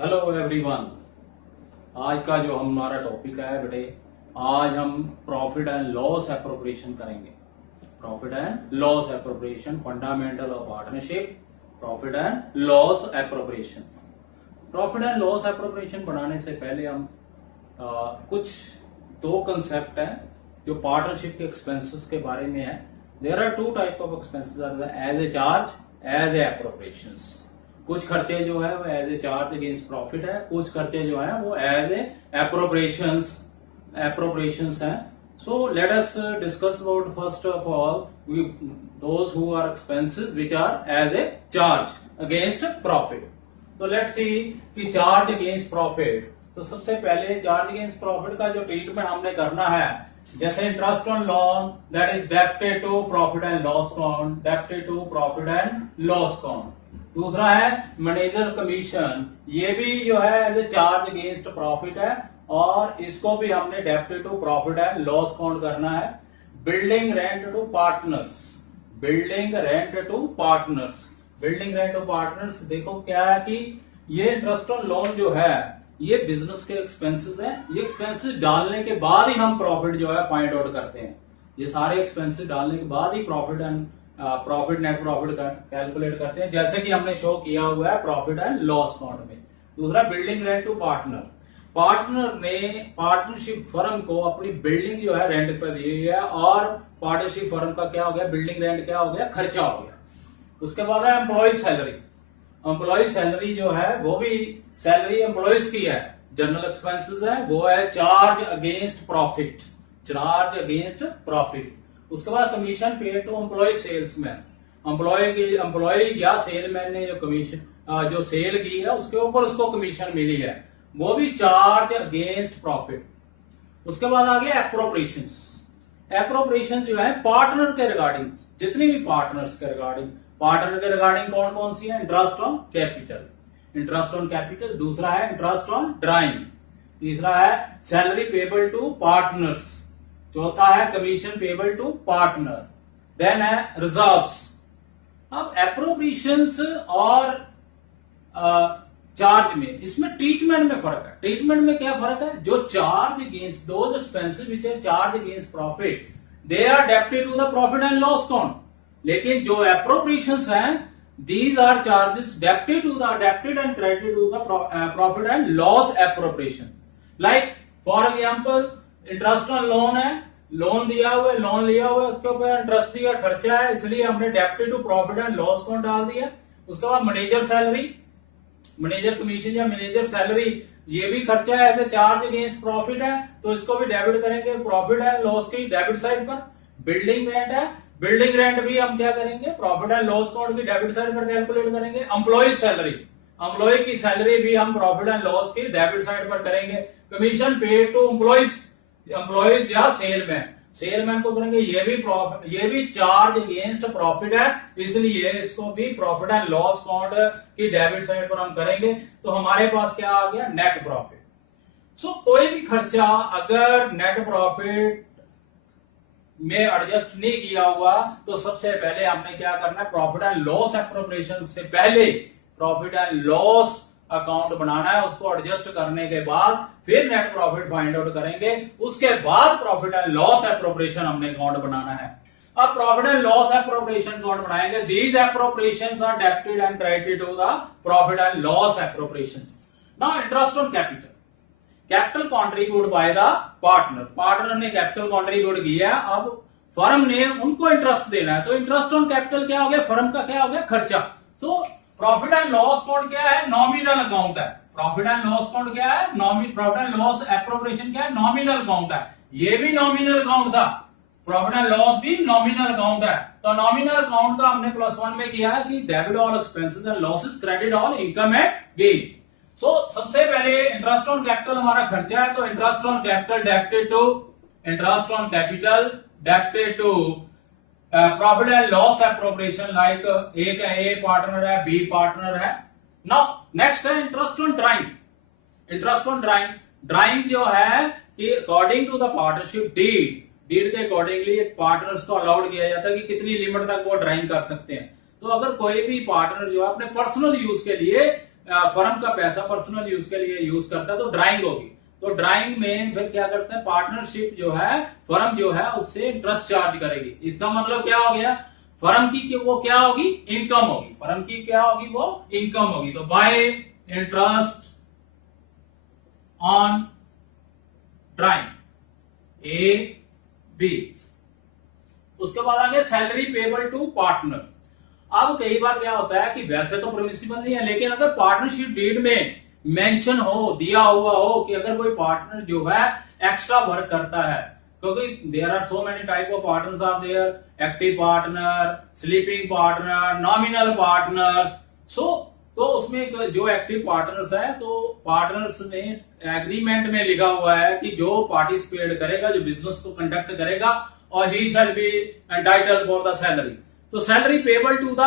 Hello everyone. आज का जो हमारा टॉपिक है बेटे, आज हम प्रॉफिट एंड लॉस एप्रोप्रिएशन करेंगे। Profit and loss appropriation, fundamental of partnership, profit and loss appropriation. Profit and loss appropriation बनाने से पहले हम कुछ दो कंसेप्ट हैं जो पार्टनरशिप के एक्सपेंसेस के बारे में है। There are two type of expenses, as a charge, as a appropriations. कुछ खर्चे जो है वो as a charge against profit है, कुछ खर्चे जो है वो एज ए एप्रोप्रिएशंस हैं। So let us discuss about first of all those who are expenses which are as a charge against profit. तो लेट्स सी कि चार्ज अगेंस्ट प्रॉफिट। तो सबसे पहले चार्ज अगेंस्ट प्रॉफिट का जो ट्रीटमेंट हमने करना है, जैसे interest on loan that is debited to profit and loss account, debited to profit and loss account. दूसरा है मैनेजर कमीशन, ये भी जो है as a charge against profit है और इसको भी हमने debited to profit and loss account करना है। Building rent to partners, building rent to partners, building rent to partners. देखो क्या है कि ये इंटरेस्ट ऑन लोन जो है ये बिजनेस के एक्सपेंसेस हैं। ये एक्सपेंसेस डालने के बाद ही हम प्रॉफिट जो है फाइंड आउट करते हैं। ये सारे एक्सपेंसेस डालने के बाद ही profit and net profit calculate करते हैं, जैसे कि हमने शो किया हुआ है प्रॉफिट एंड लॉस अकाउंट में। दूसरा building rent to partner, partner ने पार्टनरशिप फर्म को अपनी बिल्डिंग जो है रेंट पर दी हुई है और पार्टनरशिप फर्म का क्या हो गया, बिल्डिंग रेंट क्या हो गया, खर्चा हो गया। उसके बाद है एम्प्लॉय सैलरी। एम्प्लॉय सैलरी जो है वो भी सैलरी एम्प्लॉयज की है, जनरल एक्सपेंसेस है, वो है charge against profit, charge against profit. उसके बाद commission paid to employ salesman, employ या सेलमैन ने जो कमीशन जो सेल की है उसके ऊपर उसको कमीशन मिली है, वो भी चार्ज अगेंस्ट प्रॉफिट। उसके बाद आ गया एप्रोप्रिएशंस। एप्रोप्रिएशंस जो है पार्टनर के रिगार्डिंग, जितनी भी पार्टनर्स के रिगार्डिंग, पार्टनर के रिगार्डिंग कौन कौन सी है, interest on capital, interest on capital. दूसरा है इंटरेस्ट ऑन ड्राइंग। तीसरा है सैलरी पेबल टू पार्टनर्स। चौथा है commission payable to partner. Then है रिजर्व्स। अब एप्रोप्रिएशंस और चार्ज में, इसमें ट्रीटमेंट में फर्क है। ट्रीटमेंट में क्या फर्क है, जो charge against those expenses which are charge against profit, they are debited to the profit and loss account. लेकिन जो एप्रोप्रिएशंस हैं, these are charges debited and credited to the profit and loss appropriation. Like for example, interest on loan है, loan दिया हुआ है, loan लिया हुआ है, उसके ऊपर इंटरेस्ट का खर्चा है, इसलिए हमने debited to profit and loss account डाल दिया। उसके बाद मैनेजर सैलरी, मैनेजर कमीशन या मैनेजर सैलरी, ये भी खर्चा है, as a charge against profit है, तो इसको भी डेबिट करेंगे प्रॉफिट एंड लॉस की डेबिट साइड पर। बिल्डिंग रेंट है, बिल्डिंग रेंट भी हम क्या करेंगे, प्रॉफिट एंड लॉस अकाउंट भी डेबिट साइड पर कैलकुलेट करेंगे। एम्प्लॉय सैलरी, एम्प्लॉय की सैलरी भी हम प्रॉफिट एंड लॉस की डेबिट साइड पर करेंगे। कमीशन पेड टू एम्प्लॉयज या सेलमैन, सेलमैन को करेंगे, ये भी चार्ज अगेंस्ट प्रॉफिट है, इसलिए इसको भी प्रॉफिट एंड लॉस अकाउंट की डेबिट साइड पर हम करेंगे। तो हमारे पास क्या आ गया, नेट प्रॉफिट। सो कोई भी खर्चा अगर नेट प्रॉफिट में एडजस्ट नहीं किया हुआ तो सबसे पहले हमने क्या करना है, प्रॉफिट एंड लॉस एप्रोप्रिएशन से पहले प्रॉफिट एंड लॉस अकाउंट बनाना है। उसको एडजस्ट करने के बाद फिर नेट प्रॉफिट फाइंड आउट करेंगे, उसके बाद प्रॉफिट एंड लॉस एप्रोप्रिएशन हमने अकाउंट बनाना है। अब profit and loss appropriation account बनाएंगे। These appropriations are debited and credited to the profit and loss appropriations. Now interest on capital, capital contribute by the partner, partner ने capital contribute किया, अब firm ने उनको interest देना है, तो interest on capital क्या हो गया, फर्म का क्या हो गया, खर्चा। So profit and loss account क्या है, नॉमिनल अकाउंट है। प्रॉफिट एंड लॉस अकाउंट क्या है, प्रॉफिट एंड लॉस एप्रोप्रिएशन क्या है, नॉमिनल अकाउंट है। ये भी नॉमिनल अकाउंट था, प्रॉफिट एंड लॉस भी नॉमिनल अकाउंट है। तो नॉमिनल अकाउंट का हमने +1 में किया है कि debit all expenses and losses, credit all income and gain. So सबसे पहले इंटरेस्ट ऑन कैपिटल हमारा खर्चा है, तो interest on capital debited to interest on capital debited to profit and loss appropriation. Like एक है ए पार्टनर है, B partner है। नाउ नेक्स्ट है interest on drawing. Interest on drawing, drawing जो है कि according to the partnership deed के accordingly partners को अलाउड किया जाता है कि कितनी लिमिट तक वो ड्राइंग कर सकते हैं। तो अगर कोई भी पार्टनर जो है अपने पर्सनल यूज के लिए फर्म का पैसा पर्सनल यूज के लिए यूज करता है तो ड्राइंग होगी। तो ड्राइंग में फिर क्या करते हैं, पार्टनरशिप जो है, फर्म जो है उससे इंटरेस्ट चार्ज करेगी। इसका मतलब क्या हो गया, फर्म की वो क्या होगी, इनकम होगी। फर्म की क्या होगी, वो इनकम होगी। तो by interest on drawing, A B. उसके बाद आगे सैलरी पेबल टू पार्टनर। अब कई बार क्या होता है कि वैसे तो परमिसिबल नहीं है, लेकिन अगर पार्टनरशिप डीड में मेंशन हो, दिया हुआ हो कि अगर कोई पार्टनर जो है एक्स्ट्रा वर्क करता है, क्योंकि there are so many type of partners are there, active partner, sleeping partner, nominal partners. तो उसमें जो एक्टिव पार्टनर्स है, तो पार्टनर्स में एग्रीमेंट में लिखा हुआ है कि जो पार्टिसिपेट करेगा, जो बिजनेस को कंडक्ट करेगा, और he shall be entitled for the salary. तो salary payable to the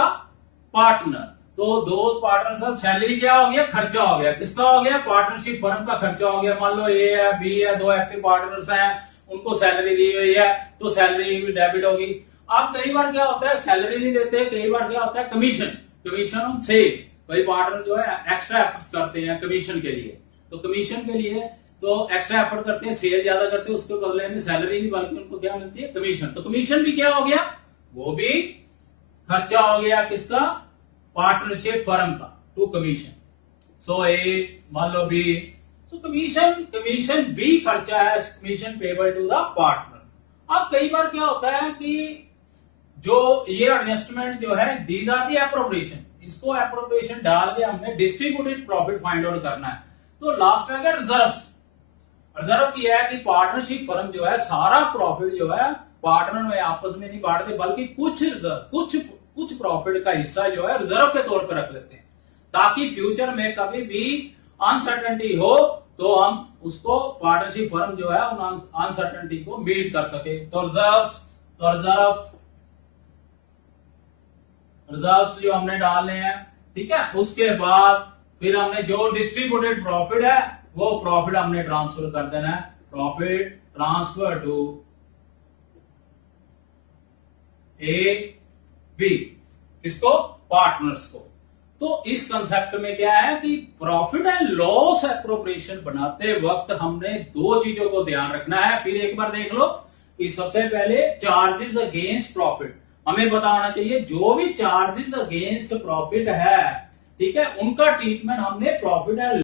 partner. तो दोस्त पार्टनर, सैलरी क्या हो गया, खर्चा हो गया। किसका हो गया, पार्टनरशिप फर्म का खर्चा हो गया। मान लो ए है, बी है, दो एक्टिव पार्टनर्स हैं, उनको सैलरी दी हुई है, तो सैलरी भी डेबिट होगी। अब कई बार क्या होता है, सैलरी नहीं देते, कई बार क्या होता है, कमीशन ऑन सेल। कई पार्टनर जो है एक्स्ट्रा एफर्ट्स करते हैं कमीशन के लिए, तो कमीशन के लिए तो एक्स्ट्रा एफर्ट करते हैं, सेल ज्यादा करते हैं, उसके बदले में सैलरी नहीं बल्कि उनको क्या मिलती है, कमीशन। तो कमीशन भी क्या हो गया, वो भी खर्चा हो गया। किसका, पार्टनरशिप फर्म का, टू कमीशन। सो ए मान लो बी, तो कमीशन भी खर्चा है, commission payable to the partner. अब कई बार क्या होता है कि जो ये एडजस्टमेंट जो है, दीज आर दी एप्रोप्रिएशन। इसको एप्रोप्रिएशन डाल के हमने डिस्ट्रीब्यूटेड प्रॉफिट फाइंड आउट करना है। तो लास्ट आ गया रिजर्व्स। रिजर्व किया है कि पार्टनरशिप फर्म जो है सारा प्रॉफिट जो है पार्टनर में आपस में नहीं बांटते, बल्कि कुछ प्रॉफिट का हिस्सा जो है रिजर्व के तौर पर रख लेते हैं, ताकि फ्यूचर में कभी भी अनसर्टेनिटी हो तो हम उसको, पार्टनरशिप फर्म जो है उन अनसर्टेनिटी को मीट कर सके। तो रिजर्व्स जो हमने डालने हैं, ठीक है। उसके बाद फिर हमने जो डिस्ट्रीब्यूटेड प्रॉफिट है, वो प्रॉफिट हमने ट्रांसफर कर देना है, profit transfer to A B, इसको, पार्टनर्स को। तो इस कंसेप्ट में क्या है कि प्रॉफिट एंड लॉस एप्रोप्रिएशन बनाते वक्त हमने दो चीजों को ध्यान रखना है। फिर एक बार देख लो कि सबसे पहले चार्जेस अगेंस्ट प्रॉफिट हमें बताना चाहिए। जो भी चार्जेस अगेंस्ट प्रॉफिट है, ठीक है, उनका ट्रीटमेंट हमने प्रॉफिट एंड